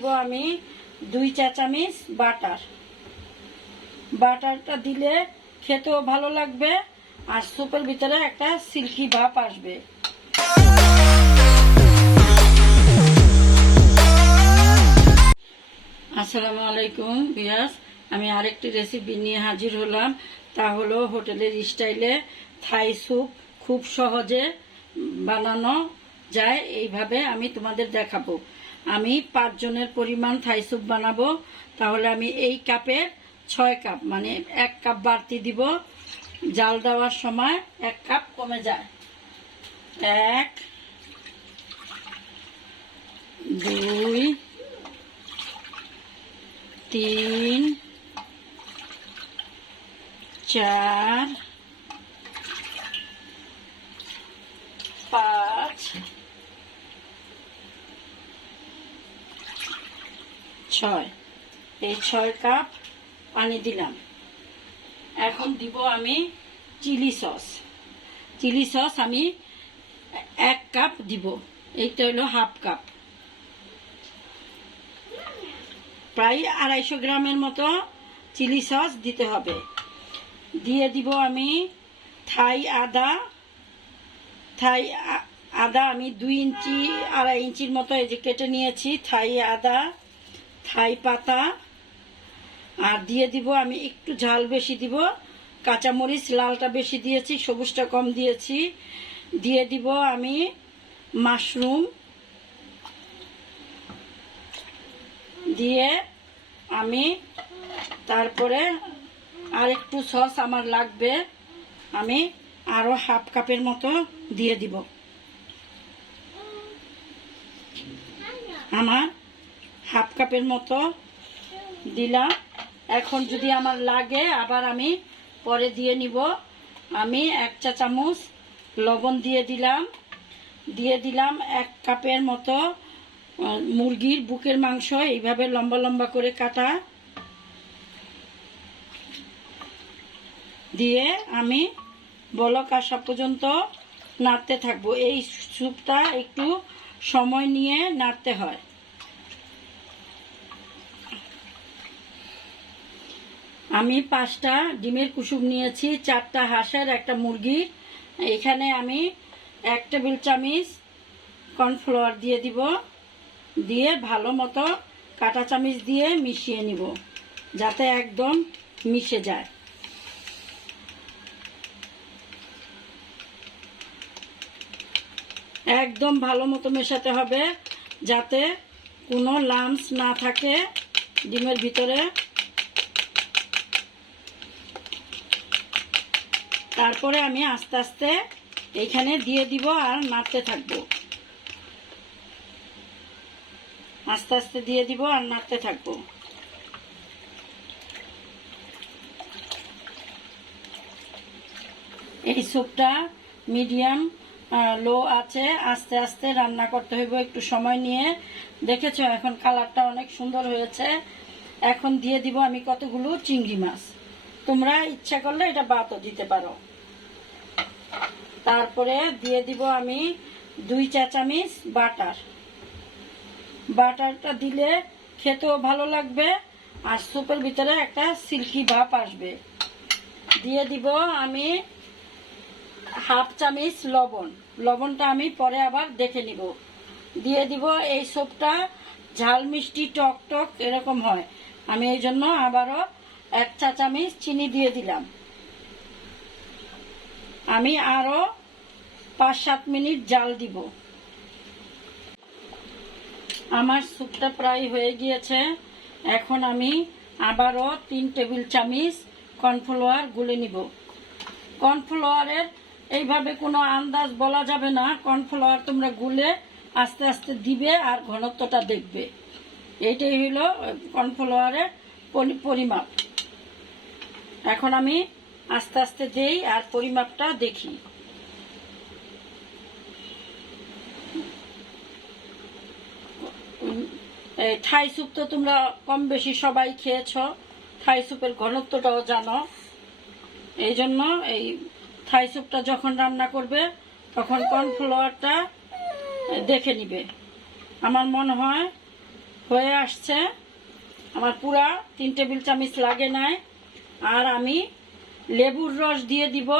দিব আমি দুই চা চামচ বাটার। বাটারটা দিলে খেতেও ভালো লাগবে আর স্যুপের ভিতরে একটা সিল্কি ভাপ আসবে। আসসালামু আলাইকুম বিয়াস, আমি আরেকটি রেসিপি নিয়ে হাজির হলাম। তা হলো হোটেলের স্টাইলে থাই স্যুপ খুব সহজে বানানো যায়। এইভাবে আমি তোমাদের দেখাবো। আমি পাঁচজনের পরিমাণ থাই স্যুপ বানাবো। তাহলে আমি এই কাপের ছয় কাপ মানে এক কাপ বাড়তি দিব। জাল দেওয়ার সময় এক কাপ কমে যায়। এক, দুই, তিন, চার পাঁচ ছয়। এই ছয় কাপ পানি দিলাম। এখন দিব আমি চিলি সস। চিলি সস আমি এক কাপ দিব। এইটা হলো হাফ কাপ। প্রায় আড়াইশো গ্রামের মতো চিলি সস দিতে হবে। দিয়ে দিব আমি থাই আদা। থাই আদা আমি দুই ইঞ্চি, আড়াই ইঞ্চির মতো এই যে কেটে নিয়েছি, থাই আদা। থাই পাতা, আর দিয়ে দিব আমি একটু ঝাল বেশি দিব। কাঁচামরিচ লালটা বেশি দিয়েছি, সবুজটা কম দিয়েছি। দিয়ে দিব আমি মাশরুম। দিয়ে আমি তারপরে আর একটু সস আমার লাগবে, আমি আরও হাফ কাপের মতো দিয়ে দিব। আমার হাফ কাপের মতো দিলাম। এখন যদি আমার লাগে, আবার আমি পরে দিয়ে নিব। আমি এক চা চামচ লবণ দিয়ে দিলাম। দিয়ে দিলাম এক কাপের মতো মুরগির বুকের মাংস। এইভাবে লম্বা লম্বা করে কাটা। দিয়ে আমি বলক আসা পর্যন্ত নাড়তে থাকব। এই স্যুপটা একটু সময় নিয়ে নাড়তে হয়। আমি পাঁচটা ডিমের কুসুম নিয়েছি, চারটা হাঁসের, একটা মুরগির এখানে আমি এক টেবিল চামিচ কর্নফ্লাওয়ার দিয়ে দিব। দিয়ে ভালো মতো কাটা চামিচ দিয়ে মিশিয়ে নিব, যাতে একদম মিশে যায়। একদম ভালো মতো মেশাতে হবে, যাতে কোনো লামস না থাকে ডিমের ভিতরে। তারপরে আমি আস্তে আস্তে এইখানে দিয়ে দিব আর নাড়তে থাকব। আস্তে আস্তে দিয়ে দিব আর নাড়তে থাকব। এই স্যুপটা মিডিয়াম লো আছে, আস্তে আস্তে রান্না করতে হইব একটু সময় নিয়ে। দেখেছ, এখন কালারটা অনেক সুন্দর হয়েছে। এখন দিয়ে দিব আমি কতগুলো চিংড়ি মাছ। তোমরা ইচ্ছা করলে এটা বাতও দিতে পারো। তারপরে দিয়ে দিব আমি দুই চা চামিচ বাটার। বাটারটা দিলে খেতেও ভালো লাগবে আর স্যুপের ভিতরে একটা সিল্কি ভাপ আসবে। দিয়ে দিব আমি হাফ চামিচ লবণ। লবণটা আমি পরে আবার দেখে নিব। দিয়ে দিব এই স্যুপটা ঝাল মিষ্টি টক টক এরকম হয়। আমি এই জন্য আবারও এক চা চামচ চিনি দিয়ে দিলাম। আমি আরও পাঁচ সাত মিনিট জাল দিব। আমার স্যুপটা প্রায় হয়ে গিয়েছে। এখন আমি আবারও তিন টেবিল চামচ কর্নফ্লাওয়ার গুলে নিব। কর্নফ্লাওয়ারের এইভাবে কোনো আন্দাজ বলা যাবে না। কর্নফ্লাওয়ার তোমরা গুলে আস্তে আস্তে দিবে আর ঘনত্বটা দেখবে। এইটাই হলো কর্নফ্লাওয়ারের পরিমাপ। এখন আমি আস্তে আস্তে দেই আর পরিমাপটা দেখি। থাই স্যুপ তো তোমরা কম বেশি সবাই খেয়েছ, থাই স্যুপের ঘনত্বটাও জানো। এই জন্য এই থাই স্যুপটা যখন রান্না করবে, তখন কর্নফ্লাওয়ারটা দেখে নিবে। আমার মনে হয়, হয়ে আসছে। আমার পুরা তিন টেবিল চামচ লাগে নাই। আর আমি লেবুর রস দিয়ে দিব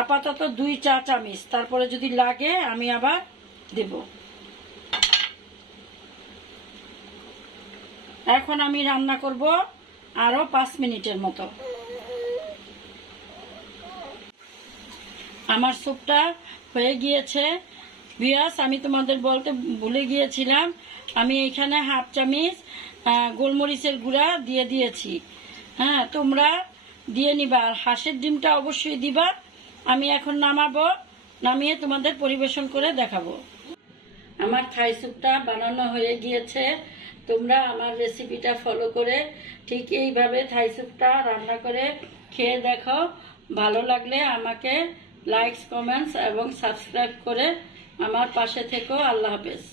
আপাতত দুই চা চামিচ। তারপরে যদি লাগে, আমি আবার দেব। এখন আমি রান্না করব আরও পাঁচ মিনিটের মতো। আমার স্যুপটা হয়ে গিয়েছে। বিয়াস, আমি তোমাদের বলতে ভুলে গিয়েছিলাম, আমি এখানে হাফ চামিচ গোলমরিচের গুঁড়া দিয়ে দিয়েছি। হ্যাঁ তোমরা দিয়ে নিবা। আর হাঁসের ডিমটা অবশ্যই দিবা। আমি এখন নামাবো, নামিয়ে তোমাদের পরিবেশন করে দেখাবো। আমার থাই স্যুপটা বানানো হয়ে গিয়েছে। তোমরা আমার রেসিপিটা ফলো করে ঠিক এইভাবে থাই স্যুপটা রান্না করে খেয়ে দেখো। ভালো লাগলে আমাকে লাইকস কমেন্টস এবং সাবস্ক্রাইব করে আমার পাশে থেকো। আল্লাহ হাফেজ।